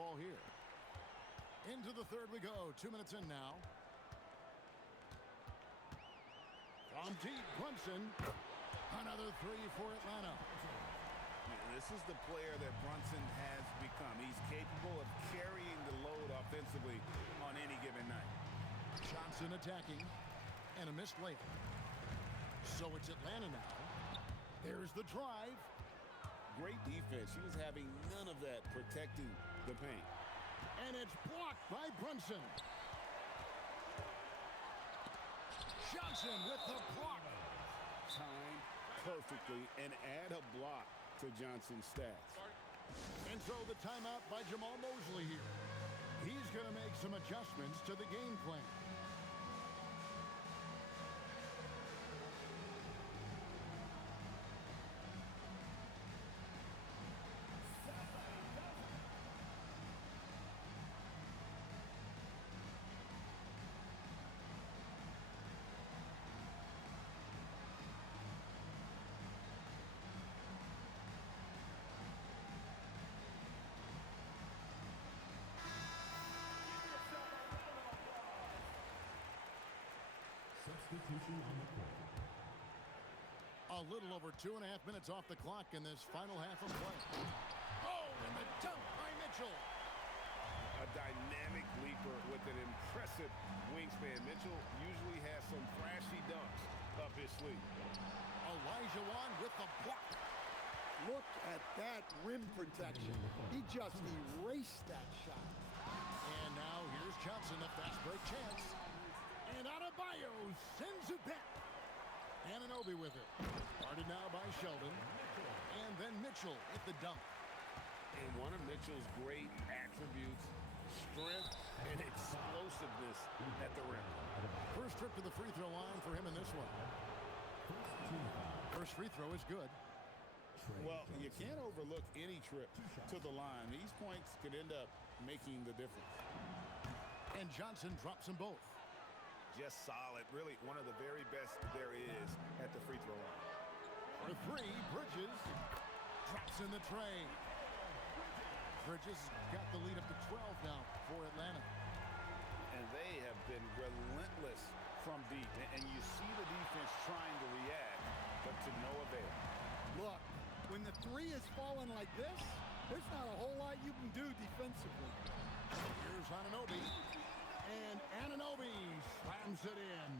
ball here. Into the third we go. 2 minutes in now. From deep, Brunson. Another three for Atlanta. This is the player that Brunson has become. He's capable of carrying the load offensively on any given night. Johnson attacking. And a missed layup. So it's Atlanta now. There's the drive. Great defense. She was having none of that protecting the paint. And it's blocked by Brunson. Johnson with the block. Time perfectly and add a block to Johnson's stats. And so the timeout by Jamal Mosley here. He's going to make some adjustments to the game plan. Substitution on the court. A little over 2.5 minutes off the clock in this final half of play. Oh, and the dunk by Mitchell. A dynamic leaper with an impressive wingspan. Mitchell usually has some flashy dunks up his sleeve. Elijah Wan with the block. Look at that rim protection. He just erased that shot. And now here's Johnson, a fast break chance. And Adebayo sends it back. Anunoby with it. Guarded now by Sheldon. And then Mitchell at the dunk. And one of Mitchell's great attributes, strength and explosiveness at the rim. First trip to the free throw line for him in this one. First free throw is good. Well, you can't overlook any trip to the line. These points could end up making the difference. And Johnson drops them both. Just solid. Really one of the very best there is at the free throw line. For three, Bridges drops in the tray. Bridges got the lead up to 12 now for Atlanta. And they have been relentless from deep. And you see the defense trying to react, but to no avail. Look, when the three is falling like this, there's not a whole lot you can do defensively. Here's Anunoby. And Anunoby slams it in.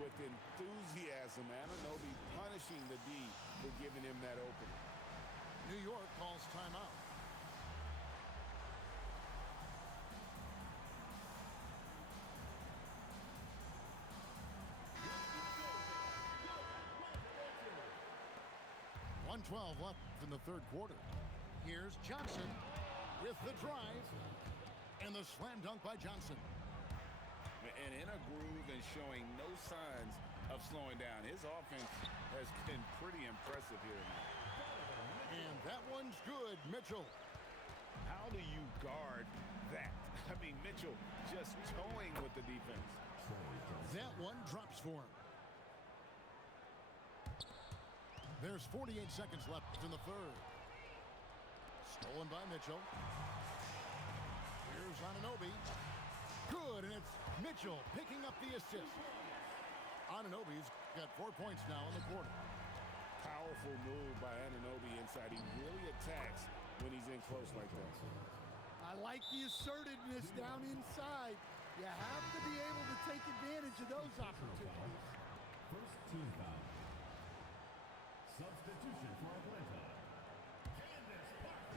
With enthusiasm, Anunoby punishing the D for giving him that opening. New York calls timeout. .112 left in the third quarter. Here's Johnson with the drive. And the slam dunk by Johnson. And in a groove and showing no signs of slowing down. His offense has been pretty impressive here tonight. And that one's good, Mitchell. How do you guard that? I mean, Mitchell just towing with the defense. That one drops for him. There's 48 seconds left in the third. Stolen by Mitchell. Here's Anunoby. Good, and it's Mitchell picking up the assist. Anunoby's got 4 points now in the quarter. Powerful move by Anunoby inside. He really attacks when he's in close like that. I like the assertiveness down inside. You have to be able to take advantage of those opportunities. First team foul. Substitution for Atlanta.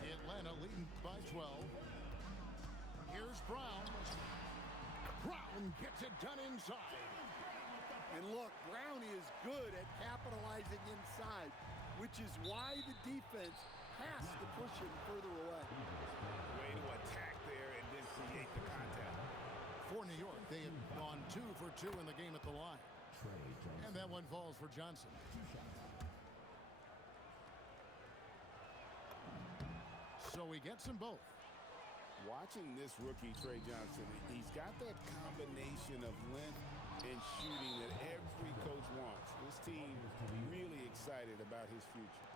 Atlanta leading by 12. Here's Brown. Brown gets it done inside. And look, Brown is good at capitalizing inside, which is why the defense has to push him further away. Way to attack there and then create the contact. For New York, they have gone 2 for 2 in the game at the line. And that one falls for Johnson. So he gets them both. Watching this rookie, Trey Johnson, he's got that combination of length and shooting that every coach wants. This team is really excited about his future.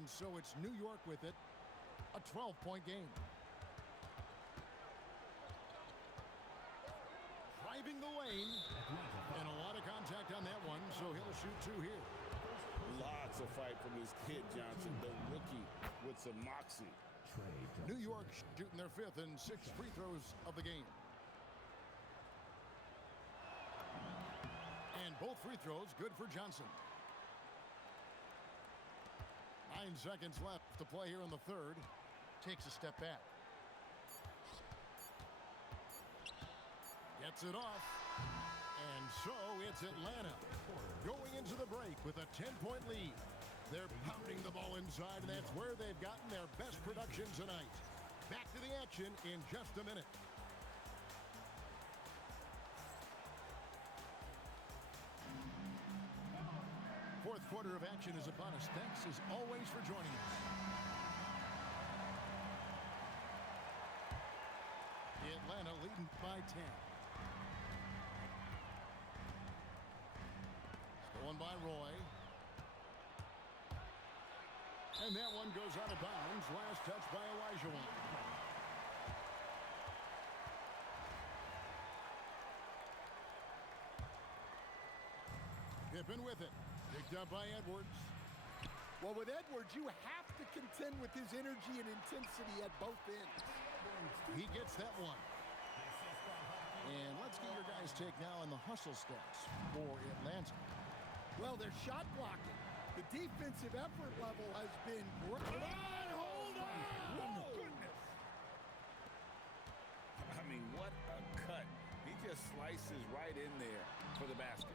And so it's New York with it. A 12-point game. Driving the lane. And a lot of contact on that one, so he'll shoot two here. Lots of fight from this kid, Johnson, the rookie with some moxie. New York shooting their 5th and 6th free throws of the game. And both free throws good for Johnson. 9 seconds left to play here in the third. Takes a step back. Gets it off. And so it's Atlanta going into the break with a 10-point lead. They're pounding the ball inside, and that's where they've gotten their best production tonight. Back to the action in just a minute. Fourth quarter of action is upon us. Thanks as always for joining us. Atlanta leading by 10. Stolen by Roy. And that one goes out of bounds. Last touch by Olajuwon. Pippen with it. Picked up by Edwards. Well, with Edwards, you have to contend with his energy and intensity at both ends. He gets that one. And let's get your guys' take now on the hustle stats for Atlanta. Well, they're shot blocking. The defensive effort level has been great. Hold on! Oh, goodness! I mean, what a cut. He just slices right in there for the basket.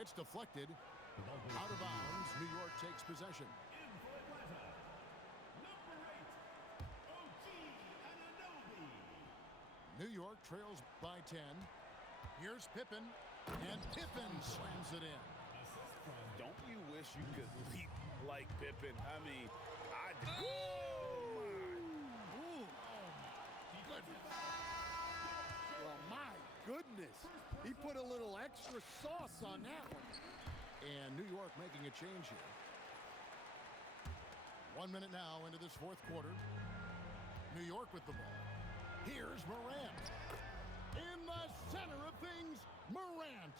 It's deflected. Out of bounds. New York takes possession. In for Atlanta, number 8, OG Anunoby. New York trails by 10. Here's Pippen. And Pippen slams it in. Don't you wish you could leap like Pippen? I mean, Well, my goodness. He put a little extra sauce on that one. And New York making a change here. 1 minute now into this fourth quarter. New York with the ball. Here's Morant. In the center of things, Morant.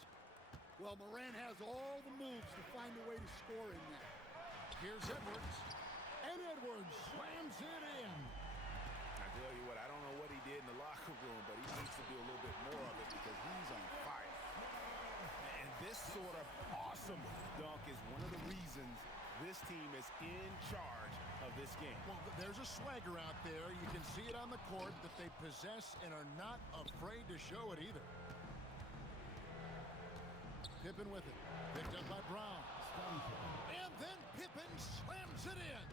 Well, Morant has all the moves to find a way to score in there. Here's Edwards. And Edwards slams it in. I tell you what, I don't know what he did in the locker room, but he needs to do a little bit more of it because he's on fire. And this sort of awesome dunk is one of the reasons this team is in charge of this game. Well, there's a swagger out there. You can see it on the court that they possess and are not afraid to show it either. Pippen with it. Picked up by Brown. And then Pippen slams it in.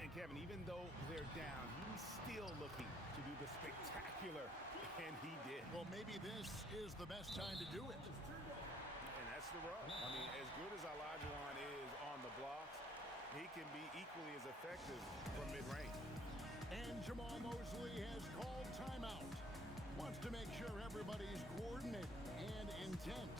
And Kevin, even though they're down, he's still looking to do the spectacular, and he did. Well, maybe this is the best time to do it. And that's the rub. I mean, as good as Olajuwon is on the blocks, he can be equally as effective from mid-range. And Jamal Mosley has called timeout. Wants to make sure everybody's coordinated and intent.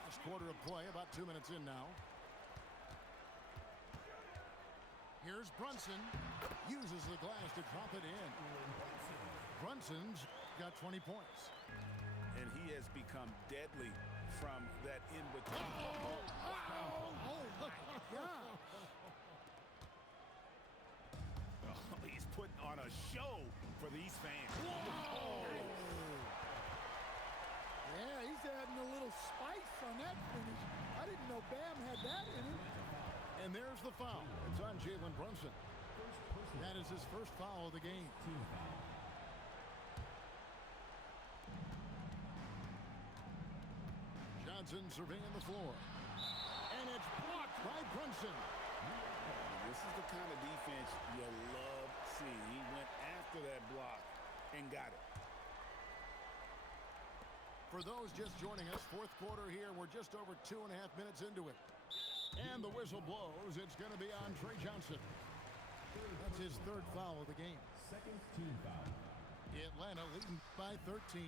Last quarter of play, about 2 minutes in now. Here's Brunson. Uses the glass to drop it in. Brunson's got 20 points. And he has become deadly from that in-between. Oh, my God. He's putting on a show for these fans. Yeah, he's adding a little spice on that finish. I didn't know Bam had that in him. And there's the foul. It's on Jalen Brunson. That is his first foul of the game. Johnson surveying the floor. And it's blocked by Brunson. This is the kind of defense you love seeing. He went after that block and got it. For those just joining us, fourth quarter here. We're just over 2.5 minutes into it. And the whistle blows. It's going to be on Trey Johnson. That's his third foul of the game. Second team foul. Atlanta leading by 13.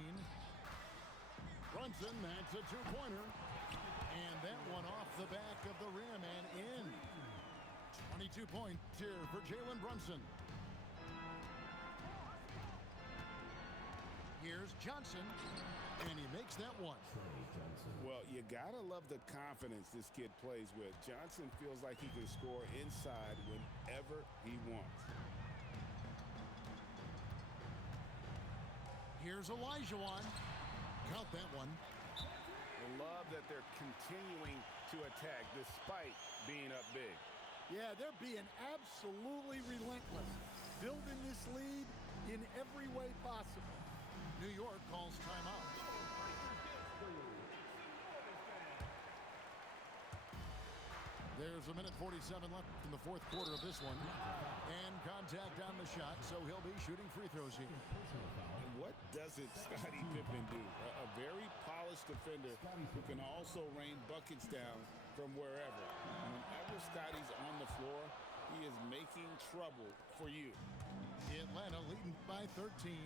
Brunson, that's a two-pointer. And that one off the back of the rim and in. 22 points here for Jalen Brunson. Here's Johnson, and he makes that one. Well, you gotta love the confidence this kid plays with. Johnson feels like he can score inside whenever he wants. Here's Olajuwon. Count that one. I love that they're continuing to attack despite being up big. Yeah, they're being absolutely relentless, building this lead in every way possible. New York calls timeout. There's 1:47 left in the fourth quarter of this one. And contact on the shot, so he'll be shooting free throws here. And what doesn't Scottie Pippen do? A very polished defender who can also rain buckets down from wherever. And whenever Scottie's on the floor, he is making trouble for you. Atlanta leading by 13.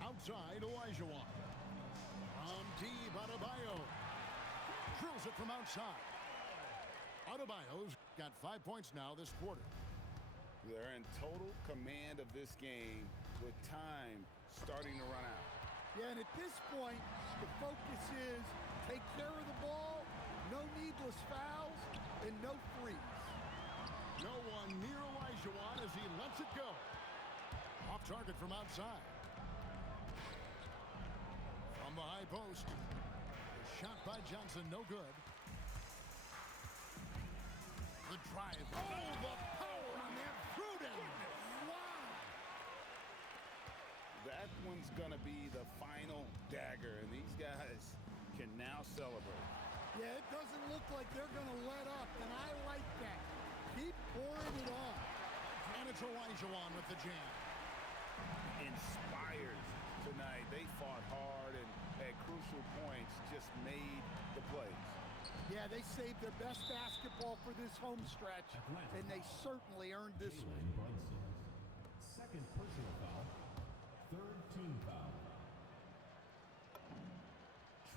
Outside, Olajuwon. From deep, Adebayo. Drills it from outside. Adebayo's got 5 points now this quarter. They're in total command of this game with time starting to run out. Yeah, and at this point, the focus is take care of the ball, no needless fouls, and no freeze. No one near Olajuwon as he lets it go. Off target from outside. From the high post. The shot by Johnson, no good. The drive. Oh, the power on that. Pruden. Wow. That one's going to be the final dagger, and these guys can now celebrate. Yeah, it doesn't look like they're going to let up, and I like that. Keep pouring it on. And it's Olajuwon with the jam. Inspired tonight. They fought hard and at crucial points just made the plays. Yeah, they saved their best basketball for this home stretch, and they certainly earned this one. Brunson. Second personal foul. Third team foul.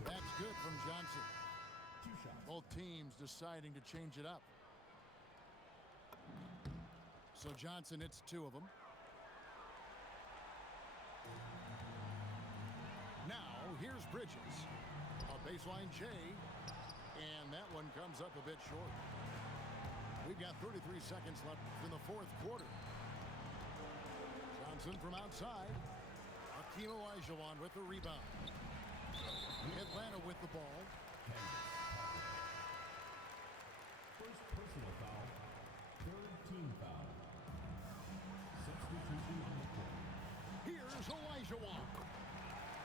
That's good from Johnson. 2 shots. Both teams deciding to change it up. So Johnson hits 2 of them. Now, here's Bridges. A baseline J. And that one comes up a bit short. We've got 33 seconds left in the fourth quarter. Johnson from outside. Hakeem Olajuwon with the rebound. Atlanta with the ball. First personal foul. Third team foul. Substitution on the court. Here's Olajuwon.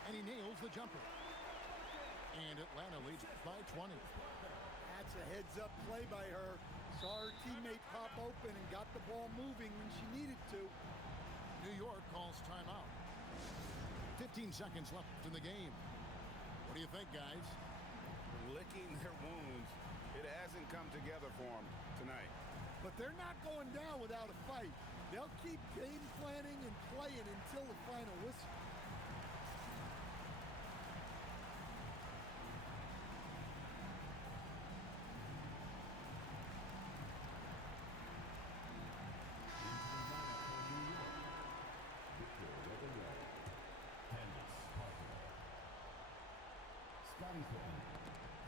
And he nails the jumper. And Atlanta leads by 20. That's a heads-up play by her. Saw her teammate pop open and got the ball moving when she needed to. New York calls timeout. 15 seconds left in the game. What do you think, guys? Licking their wounds. It hasn't come together for them tonight. But they're not going down without a fight. They'll keep game planning and playing until the final whistle.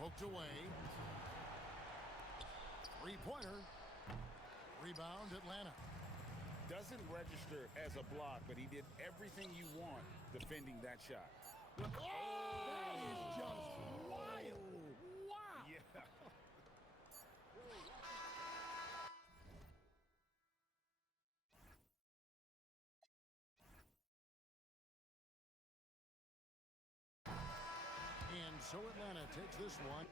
Poked away. Three-pointer. Rebound, Atlanta. Doesn't register as a block, but he did everything you want defending that shot. Oh! That is just wild. Wow. Yeah. And so Atlanta takes this one.